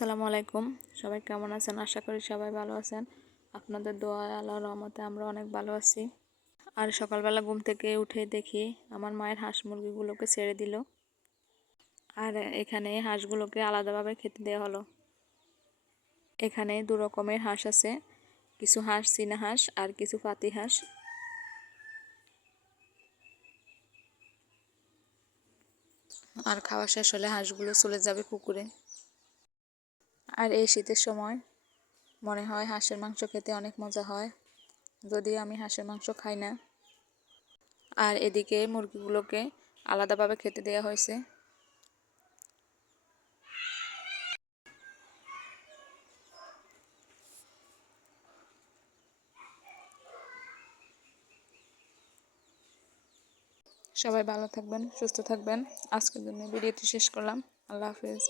আসসালামু আলাইকুম। সবাই কেমন আছেন? আশা করি সবাই ভালো আছেন। আপনাদের দোয়ায় আল্লাহর রহমতে আমরা অনেক ভালো আছি। আর সকালবেলা ঘুম থেকে উঠে দেখি আমার মায়ের হাঁস মুরগিগুলোকে ছেড়ে দিল। আর এখানে হাঁসগুলোকে আলাদাভাবে খেতে দেওয়া হলো। এখানে দু রকমের হাঁস আছে, কিছু হাঁস চীনা হাঁস আর কিছু পাতি হাঁস। আর খাওয়া শেষ হলে হাঁসগুলো চলে যাবে পুকুরে। আর এই শীতের সময় মনে হয় হাঁসের মাংস খেতে অনেক মজা হয়, যদিও আমি হাঁসের মাংস খাই না। আর এদিকে মুরগিগুলোকে আলাদাভাবে খেতে দেওয়া হয়েছে। সবাই ভালো থাকবেন, সুস্থ থাকবেন। আজকের জন্য ভিডিওটি শেষ করলাম। আল্লাহ হাফেজ।